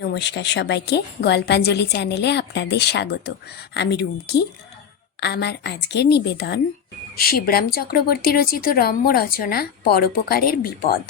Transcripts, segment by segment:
নমস্কার সবাইকে, গল্পাঞ্জলি চ্যানেলে আপনাদের স্বাগত। আমি রুমকি। আমার আজকের নিবেদন, শিবরাম চক্রবর্তী রচিত রম্য রচনা, পরোপকারের বিপদ।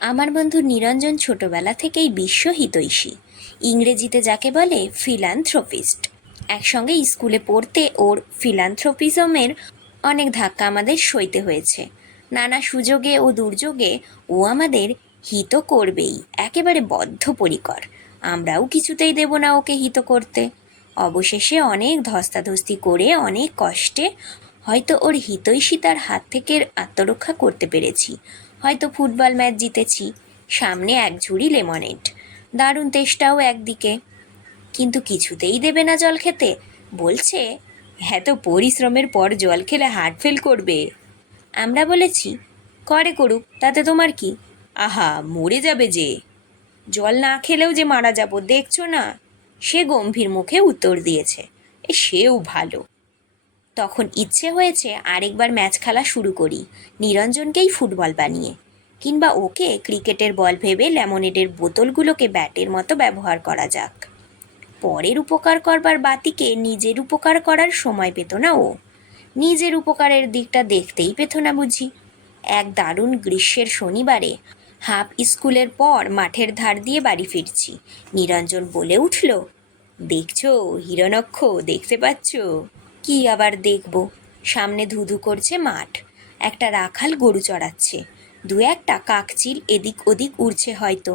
আমার বন্ধু নিরঞ্জন ছোটবেলা থেকেই বিশ্ব হিতৈষী ইংরেজিতে যাকে বলে ফিলান্থ্রোপিস্ট। একসঙ্গে স্কুলে পড়তে ওর ফিলান্থ্রোপিজমের অনেক ধাক্কা আমাদের সইতে হয়েছে। নানা সুযোগে ও দুর্যোগে ও আমাদের হিত করবেই, একেবারে বদ্ধপরিকর। আমরাও কিছুতেই দেব না ওকে হিত করতে। অবশেষে অনেক ধস্তাধস্তি করে, অনেক কষ্টে হয়তো ওর হিতৈষিতার হাত থেকে আত্মরক্ষা করতে পেরেছি। হয়তো ফুটবল ম্যাচ জিতেছি। সামনে এক ঝুড়ি লেমনেড। দারুণ তেষ্টাও একদিকে। কিন্তু কিছুতেই দেবে না জল খেতে। বলছে, এত পরিশ্রমের পর জল খেলে হার্ট ফেল করবে। আমরা বলেছি, করে করুক, তাতে তোমার কি? আহা, মরে যাবে যে। জল না খেলেও যে মারা যাব, দেখছ না? সে গম্ভীর মুখে উত্তর দিয়েছে, এ, সেও ভালো। তখন ইচ্ছে হয়েছে আরেকবার ম্যাচ খেলা শুরু করি, নিরঞ্জনকেই ফুটবল বানিয়ে, কিংবা ওকে ক্রিকেটের বল ভেবে লেমনেডের বোতলগুলোকে ব্যাটের মতো ব্যবহার করা যাক। পরের উপকার করবার বাতিকে নিজের উপকার করার সময় পেত না ও। নিজের উপকারের দিকটা দেখতেই পেত না বুঝি। এক দারুণ গ্রীষ্মের শনিবারে হাফ স্কুলের পর মাঠের ধার দিয়ে বাড়ি ফিরছি। নিরঞ্জন বলে উঠল, দেখছ হিরণক্ষ, দেখতে পাচ্ছ? কি আবার দেখব? সামনে ধুধু করছে মাঠ। একটা রাখাল গরু চড়াচ্ছে। দু একটা কাকচিল এদিক ওদিক উড়ছে হয়তো।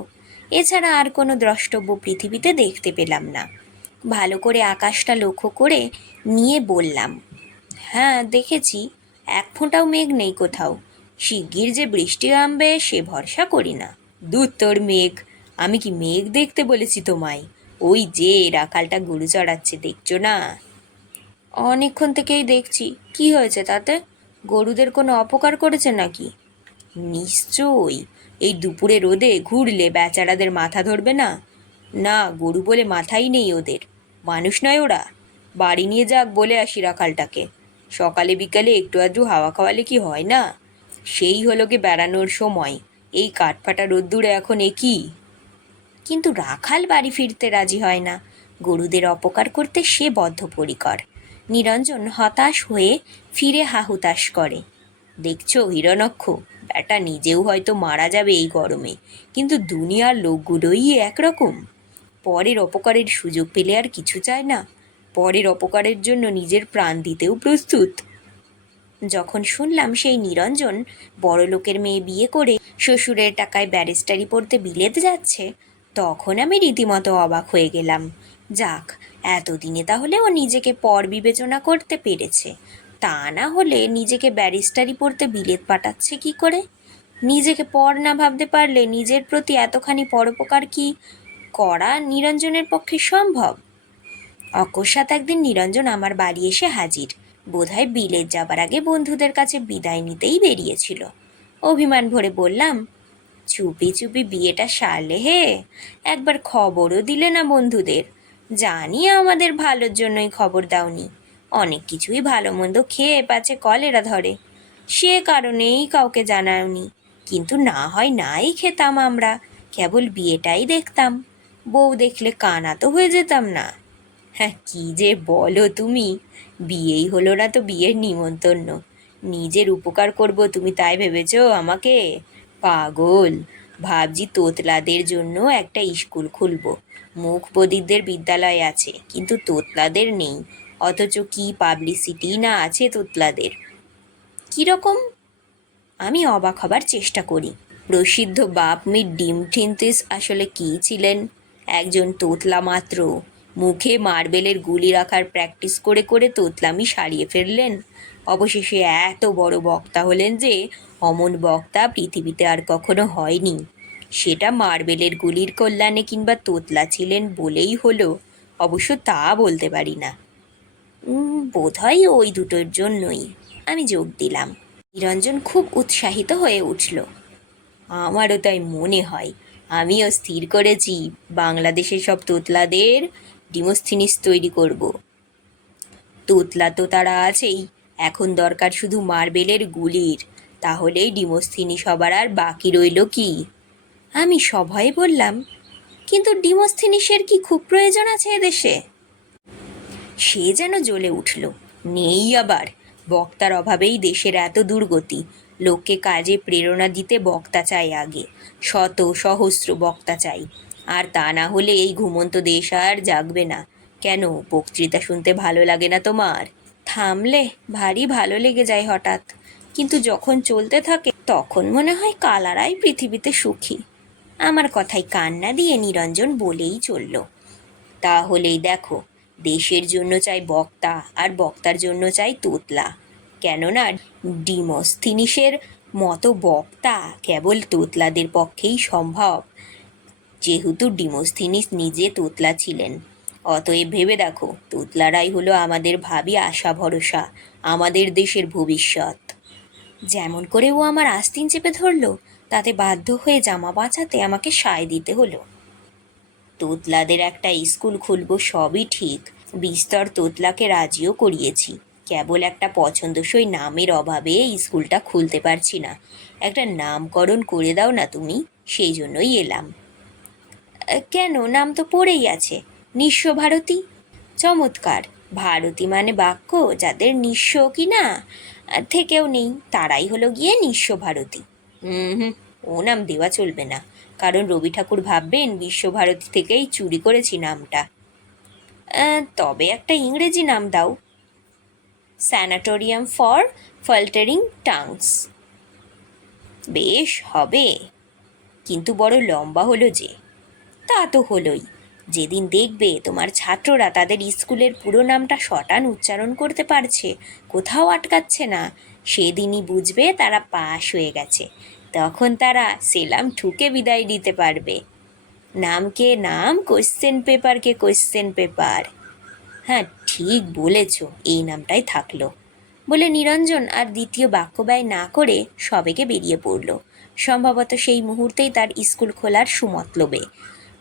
এছাড়া আর কোনো দ্রষ্টব্য পৃথিবীতে দেখতে পেলাম না। ভালো করে আকাশটা লক্ষ্য করে নিয়ে বললাম হ্যাঁ দেখেছি, এক ফোঁটাও মেঘ নেই কোথাও। শিগগির যে বৃষ্টি নামবে সে ভরসা করি না। দূর তোর মেঘ, আমি কি মেঘ দেখতে বলেছি তোমায়? ওই যে রাখালটা গরু চড়াচ্ছে, দেখছ না? অনেকক্ষণ থেকেই দেখছি। কি হয়েছে তাতে? গরুদের কোনো অপকার করেছে নাকি? নিশ্চয়ই। এই দুপুরে রোদে ঘুরলে বেচারাদের মাথা ধরবে না? না, গরু বলে মাথাই নেই ওদের। মানুষ নয় ওরা। বাড়ি নিয়ে যাক বলে আসি রাখালটাকে। সকালে বিকালে একটু আধটু হাওয়া খাওয়ালে কি হয় না? সেই হলো কি বেড়ানোর সময়। এই কাঠফাটা রোদ্দুরে এখন এ কি? কিন্তু রাখাল বাড়ি ফিরতে রাজি হয় না। গরুদের অপকার করতে সে বদ্ধপরিকর। নিরঞ্জন হতাশ হয়ে ফিরে হাহুতাশ করে। দেখছ হিরণক্ষ ব্যাটা নিজেও হয়তো মারা যাবে এই গরমে। কিন্তু দুনিয়ার লোকগুলোই একরকম। পরের অপকারের সুযোগ পেলে আর কিছু চায় না। পরের অপকারের জন্য নিজের প্রাণ দিতেও প্রস্তুত। যখন শুনলাম সেই নিরঞ্জন বড়লোকের মেয়ে বিয়ে করে শ্বশুরের টাকায় ব্যারিস্টারি পড়তে বিলেত যাচ্ছে, তখন আমি রীতিমতো অবাক হয়ে গেলাম। যাক, এতদিনে তাহলে ও নিজেকে পর বিবেচনা করতে পেরেছে। তা না হলে নিজেকে ব্যারিস্টারি পড়তে বিলেত পাঠাচ্ছে কি করে? নিজেকে পর না ভাবতে পারলে নিজের প্রতি এতখানি পরোপকার কি করা নিরঞ্জনের পক্ষে সম্ভব? অকস্মাৎ একদিন নিরঞ্জন আমার বাড়ি এসে হাজির। বোধহয় বিলেত যাবার আগে বন্ধুদের কাছে বিদায় নিতেই বেরিয়েছিল। অভিমান ভরে বললাম, চুপি চুপি বিয়েটা সারলে হে? একবার খবরও দিলে না বন্ধুদের। জানি আমাদের ভালোর জন্যই খবর দাওনি। অনেক কিছুই ভালো মন্দ খেয়ে পাচ্ছে কলেরা ধরে। সে কারণেই কাউকে জানাওনি কিন্তু না হয় নাই খেতাম আমরা, কেবল বিয়েটাই দেখতাম। বউ দেখলে কানা তো হয়ে যেতাম না। হ্যাঁ কি যে বলো তুমি? বিয়েই হলো না তো বিয়ের নিমন্তন্ন নিজের উপকার করব তুমি তাই ভেবেছ আমাকে? পাগল! ভাবছি তোতলাদের জন্য একটা স্কুল খুলবো। মুখ বধিরদের বিদ্যালয় আছে, কিন্তু তোতলাদের নেই। অথচ কি পাবলিসিটি না আছে তোতলাদের? কীরকম? আমি অবাক হবার চেষ্টা করি। প্রসিদ্ধ বাপ মির ডিম ঠিন্তিস আসলে কী ছিলেন? একজন তোতলা মাত্র। মুখে মার্বেলের গুলি রাখার প্র্যাকটিস করে করে তোতলামি সারিয়ে ফেললেন। অবশেষে এত বড় বক্তা হলেন যে, অমন বক্তা পৃথিবীতে আর কখনো হয়নি। সেটা মার্বেলের গুলির কল্যাণে কিংবা তোতলা ছিলেন বলেই হলো। অবশ্য তা বলতে পারি না। বোধহয় ওই দুটোর জন্যই। আমি যোগ দিলাম। নিরঞ্জন খুব উৎসাহিত হয়ে উঠল। আমারও তাই মনে হয়। আমিও স্থির করেছি। বাংলাদেশের সব তোতলাদের ডিমোস্থিনিস তৈরি করব। তোতলা তো তারা আছেই। এখন দরকার শুধু মার্বেলের গুলির। তাহলেই ডিমোস্থিনি সবার আর বাকি রইল কি? আমি সভয়ে বললাম, কিন্তু ডিমোস্থিনিসের কি খুব প্রয়োজন আছে এদেশে? সে যেন জ্বলে উঠল। নেই আবার। বক্তার অভাবেই দেশের এত দুর্গতি। লোককে কাজে প্রেরণা দিতে বক্তা চাই আগে। শত সহস্র বক্তা চাই। আর তা না হলে এই ঘুমন্ত দেশ আর জাগবে না। কেন? বক্তৃতা শুনতে ভালো লাগে না তোমার? থামলে? ভারী ভালো লেগে যায় হঠাৎ। কিন্তু যখন চলতে থাকে, তখন মনে হয় কালারাই পৃথিবীতে সুখী। আমার কথায় কান্না দিয়ে নিরঞ্জন বলেই চলল। তাহলেই দেখো দেশের জন্য চাই বক্তা আর বক্তার জন্য চাই তোতলা। কেননা ডিমস্থিনিসের মতো বক্তা কেবল তোতলাদের পক্ষেই সম্ভব। যেহেতু ডিমস্থিনিস নিজে তোতলা ছিলেন। অতএব ভেবে দেখো, তোতলারাই হলো আমাদের ভাবি আশা ভরসা, আমাদের দেশের ভবিষ্যৎ। যেমন করে ও আমার আস্তিন চেপে ধরলো, তাতে বাধ্য হয়ে জামা বাঁচাতে আমাকে সায় দিতে হলো। তোতলাদের একটা স্কুল খুলবো সবই ঠিক। বিস্তর তোতলাকে রাজিও করিয়েছি। কেবল একটা পছন্দসই নামের অভাবে স্কুলটা খুলতে পারছি না। একটা নামকরণ করে দাও না তুমি, সেই জন্যই এলাম। কেন? নাম তো পড়েই আছে। নিঃস্ব ভারতী? চমৎকার। ভারতী মানে বাক্য যাদের নিঃস্ব কি না থেকেও নেই। তারাই হলো গিয়ে নিঃস্ব ভারতী। হুম হুম ও নাম দেওয়া চলবে না। কারণ রবি ঠাকুর ভাববেন বিশ্বভারতী থেকেই চুরি করেছি নামটা। তবে একটা ইংরেজি নাম দাও। Sanatorium for faltering tongues. বেশ, হবে। কিন্তু বড় লম্বা হলো যে। তা তো হলোই। যেদিন দেখবে তোমার ছাত্ররা তাদের স্কুলের পুরো নামটা শটান উচ্চারণ করতে পারছে, কোথাও আটকাচ্ছে না। সেদিনই বুঝবে তারা পাশ হয়ে গেছে। তখন তারা সেলাম ঠুকে বিদায় দিতে পারবে। নামকে নাম কোশ্চেন পেপারকে কোশ্চেন পেপার হ্যাঁ ঠিক বলেছ, এই নামটাই থাকল। বলে নিরঞ্জন আর দ্বিতীয় বাক্য ব্যয় না করে সবেকে বেরিয়ে পড়ল। সম্ভবত সেই মুহূর্তেই তার স্কুল খোলার সুমতলবে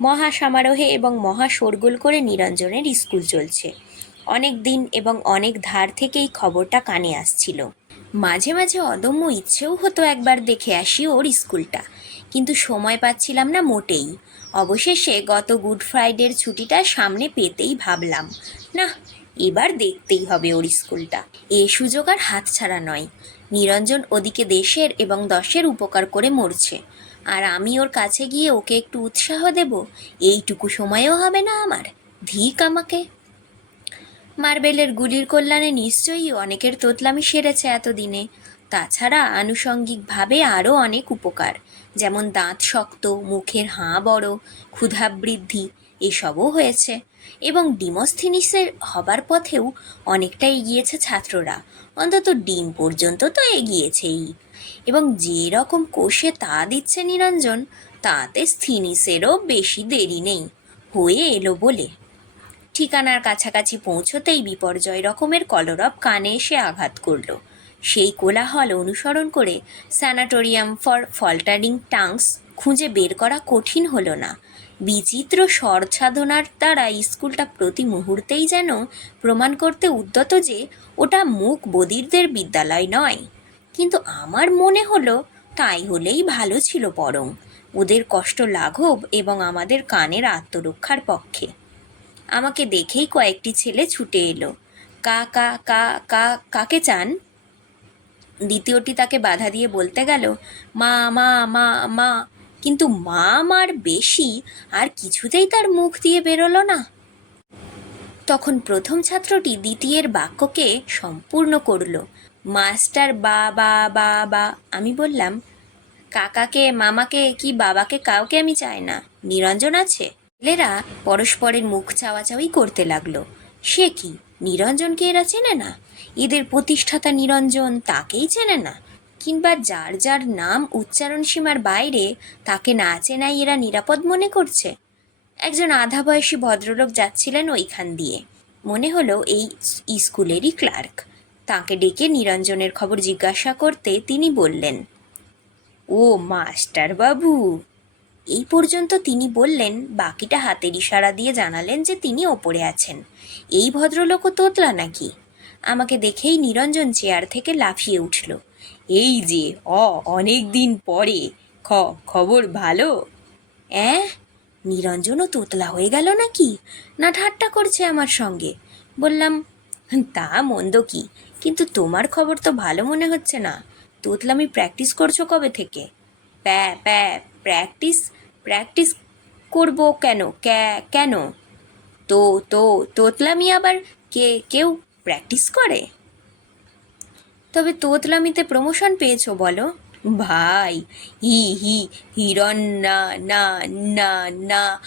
মহা সমারোহে এবং মহা শোরগোল করে নিরঞ্জনের স্কুল চলছে। অনেক দিন এবং অনেক ধার থেকেই খবরটা কানে আসছিল। মাঝে মাঝে অদম্য ইচ্ছেও হতো একবার দেখে আসি ওর স্কুলটা। কিন্তু সময় পাচ্ছিলাম না মোটেই। অবশেষে গত গুড ফ্রাইডের ছুটিটা সামনে পেতেই ভাবলাম, না, এবার দেখতেই হবে ওর স্কুলটা। এ সুযোগ আর হাতছাড়া নয়। নিরঞ্জন ওদিকে দেশের এবং দশের উপকার করে মরছে। আর আমি ওর কাছে গিয়ে ওকে একটু উৎসাহ দেব? এইটুকু সময়ও হবে না আমার। ধিক আমাকে। মার্বেলের গুলির কল্যাণে নিশ্চয়ই অনেকের তোতলামি সেরেছে এতদিনে। তাছাড়া আনুষঙ্গিকভাবে আরও অনেক উপকার, যেমন দাঁত শক্ত, মুখের হাঁ বড়, ক্ষুধা বৃদ্ধি, এসবও হয়েছে। এবং ডিমস্থিনিসের হবার পথেও অনেকটা এগিয়েছে ছাত্ররা, অন্তত ডিম পর্যন্ত তো এগিয়েছেই। এবং যে রকম কোষে তা দিচ্ছে নিরঞ্জন, তাতে স্থিনিসেরও বেশি দেরি নেই, হয়ে এলো বলে। ঠিকানার কাছাকাছি পৌঁছতেই বিপর্যয় রকমের কলরব কানে এসে আঘাত করল। সেই কোলাহল অনুসরণ করে স্যানাটোরিয়াম ফর ফল্টারিং টাংস খুঁজে বের করা কঠিন হলো না। বিচিত্র স্বর সাধনার দ্বারা স্কুলটা প্রতি মুহূর্তেই যেন প্রমাণ করতে উদ্যত যে ওটা মুখ বধিরদের বিদ্যালয় নয়। কিন্তু আমার মনে হলো তাই হলেই ভালো ছিল বরং। ওদের কষ্ট লাঘব এবং আমাদের কানের আত্মরক্ষার পক্ষে। আমাকে দেখেই কয়েকটি ছেলে ছুটে এলো। কা কা কা কা, কাকে চান? দ্বিতীয়টি তাকে বাধা দিয়ে বলতে গেল, মা মা মা মা। কিন্তু মা মার বেশি আর কিছুতেই তার মুখ দিয়ে বেরোলো না। তখন প্রথম ছাত্রটি দ্বিতীয়ের বাক্যকে সম্পূর্ণ করল। মাস্টার বা বা বা বা। আমি বললাম, কাকাকে, মামাকে কি বাবাকে কাউকে আমি চাই না? নিরঞ্জন আছে? ছেলেরা পরস্পরের মুখ চাওয়াচাওয়ি করতে লাগল। সে কি, নিরঞ্জনকে এরা চেনে না? এদের প্রতিষ্ঠাতা নিরঞ্জন তাকেই চেনে না? কিংবা যার যার নাম উচ্চারণ সীমার বাইরে তাকে না চেনাই এরা নিরাপদ মনে করছে? একজন আধা বয়সী ভদ্রলোক যাচ্ছিলেন ওইখান দিয়ে। মনে হলো এই স্কুলেরই ক্লার্ক। তাকে ডেকে নিরঞ্জনের খবর জিজ্ঞাসা করতে তিনি বললেন, ও মাস্টার বাবু এই পর্যন্ত তিনি বললেন, বাকিটা হাতের ইশারা দিয়ে জানালেন যে তিনি ওপরে আছেন। এই ভদ্রলোকও তোতলা নাকি? আমাকে দেখেই নিরঞ্জন চেয়ার থেকে লাফিয়ে উঠল। এই যে, অ, অনেক দিন পরে। খ, খবর ভালো? অ্যাঁ? নিরঞ্জনও তোতলা হয়ে গেল নাকি? না ঠাট্টা করছে আমার সঙ্গে। বললাম তা মন্দ কি? কিন্তু তোমার খবর তো ভালো মনে হচ্ছে না। তোতলামি প্র্যাকটিস করছ কবে থেকে? প্যা প্যা প্র্যাকটিস প্র্যাকটিস করব কেন? কেন? তো তো, তোতলামি আবার কে, কেউ প্র্যাকটিস করে? তবে তোতলামিতে প্রমোশন পেয়েছ বলো? ভাই, হি হি, হিরণ, না না না না।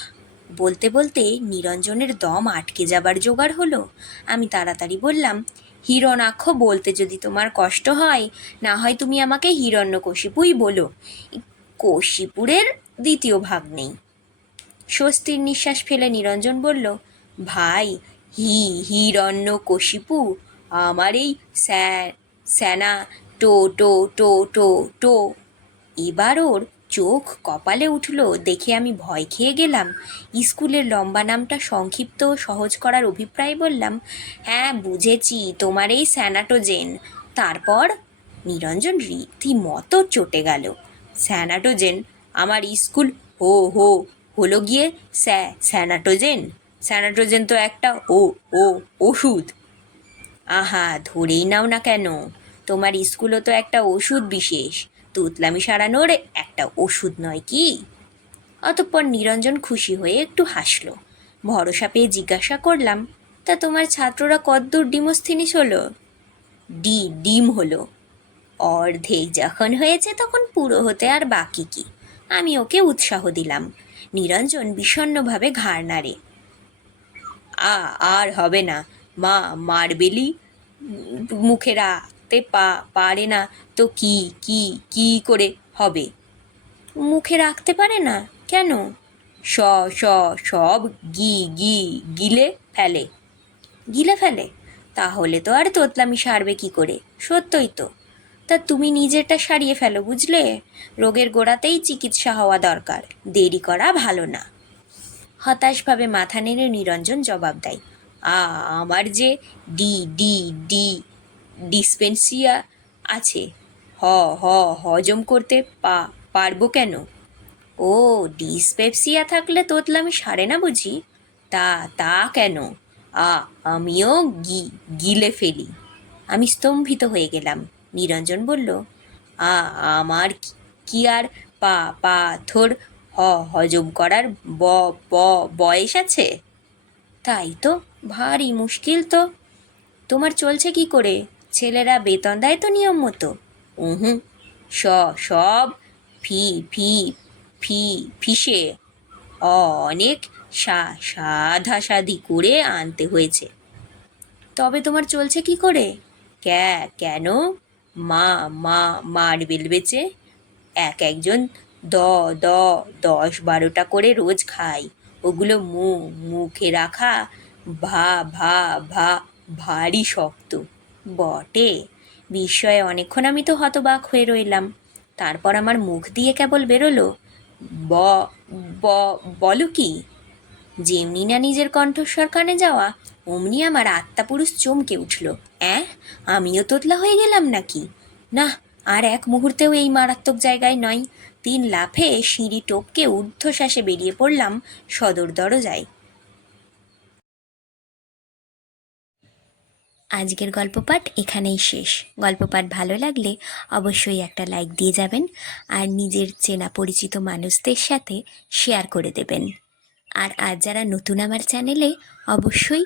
বলতে বলতে নিরঞ্জনের দম আটকে যাবার জোগাড় হলো। আমি তাড়াতাড়ি বললাম, হিরণাক্ষ, বলতে যদি তোমার কষ্ট হয়, না হয় তুমি আমাকে হিরণ্যকশিপুই বলো। কশিপুরের দ্বিতীয় ভাগ নেই। স্বস্তির নিঃশ্বাস ফেলে নিরঞ্জন বলল, ভাই, হি, হিরণ্য কশিপু, আমার এই স্যা- স্যানা, টো টো টো টো টো। এবার ওর চোখ কপালে উঠল, দেখে আমি ভয় খেয়ে গেলাম। স্কুলের লম্বা নামটা সংক্ষিপ্ত সহজ করার অভিপ্রায় বললাম হ্যাঁ বুঝেছি, তোমার এই স্যানাটোজেন। তারপর নিরঞ্জন রীতিমতো চটে গেল। স্যানাটোজেন। আমার স্কুল হো হো হলো গিয়ে স্যা স্যানাটোজেন। স্যানাটোজেন তো একটা ও ও ওষুধ। আহা, ধরেই নাও না কেন? তোমার স্কুলও তো একটা ওষুধ বিশেষ। তুতলামি সারানোর একটা ওষুধ নয় কি? অতঃপর নিরঞ্জন খুশি হয়ে একটু হাসলো। ভরসা পেয়ে জিজ্ঞাসা করলাম, তা তোমার ছাত্ররা কদ্দূর ডিমোস্থিনিস হলো? ডি, ডিম হলো। অর্ধেক যখন হয়েছে তখন পুরো হতে আর বাকি কি? আমি ওকে উৎসাহ দিলাম। নিরঞ্জন বিষণ্ণভাবে ঘাড় নাড়ে। আ, আর হবে না। মা মারবেলি মুখে রাখতে পা, পারে না। তো কি কি কি করে হবে? মুখে রাখতে পারে না? কেন? স স, সব গি গি, গিলে ফেলে। গিলে ফেলে? তাহলে তো আর তোতলামি সারবে কি করে? সত্যই তো। তা তুমি নিজেরটা সারিয়ে ফেলো, বুঝলে? রোগের গোড়াতেই চিকিৎসা হওয়া দরকার, দেরি করা ভালো না। হতাশভাবে মাথা নেড়ে নিরঞ্জন জবাব দেয়, আ, আমার যে ডি ডি ডি, ডিসপেন্সিয়া আছে, হ হ, হজম করতে পা, পারব কেন? ও, ডিসপেপসিয়া থাকলে তোতলামি সারে না বুঝি? তা তা কেন? আ, আমিও গি, গিলে ফেলি। আমি স্তম্ভিত হয়ে গেলাম। নিরঞ্জন বলল, আ, আমার কি- আর পা পা পাথর হ, হজম করার ব ব, বয়স আছে? তাই তো, ভারী মুশকিল তো। তোমার চলছে কি করে? ছেলেরা বেতন দেয় তো নিয়ম মতো? উহুম স, সব ফি ফি ফি, ফিসে। অনেক সা সাধা সাধি করে আনতে হয়েছে। তবে তোমার চলছে কি করে? ক্যা, কেন? মা মা মার্বেল বেচে এক একজন দ দ, দশ বারোটা করে রোজ খাই। ওগুলো মু, মুখে রাখা ভা ভা ভা, ভারী শক্ত। বটে। বিস্ময়ে অনেকক্ষণ আমি তো হতবাক হয়ে রইলাম। তারপর আমার মুখ দিয়ে কেবল বেরোলো, ব ব, বলো কি? যেমনি না নিজের কণ্ঠস্বর কানে যাওয়া অমনি আমার আত্মাপুরুষ চমকে উঠল। অ্যাঁ? আমিও তোতলা হয়ে গেলাম নাকি? না, আর এক মুহূর্তেও এই মারাত্মক জায়গায় নয়। তিন লাফে সিঁড়ি টপকে ঊর্ধ্বশ্বাসে বেরিয়ে পড়লাম সদর দরজায়। আজকের গল্প পাঠ এখানেই শেষ। গল্প পাঠ ভালো লাগলে অবশ্যই একটা লাইক দিয়ে যাবেন আর নিজের চেনা পরিচিত মানুষদের সাথে শেয়ার করে দেবেন। আর আজ যারা নতুন আমার চ্যানেলে, অবশ্যই